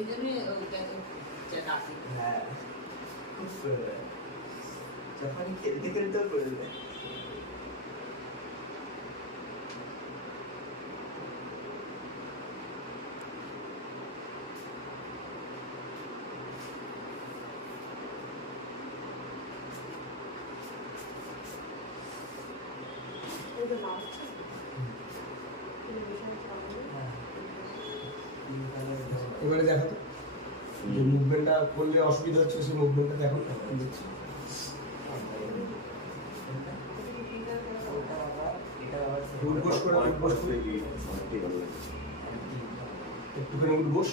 ওই জন্যই ডাকি। হ্যাঁ খুব যখন খেলতে খেলতেও করে দেয়। এবারে দেখো তো যে মুভমেন্টটা করলে অসুবিধা হচ্ছে সেই মুভমেন্টটা দেখো না দিচ্ছি উঠবোস করে একটুখানি উঠবোস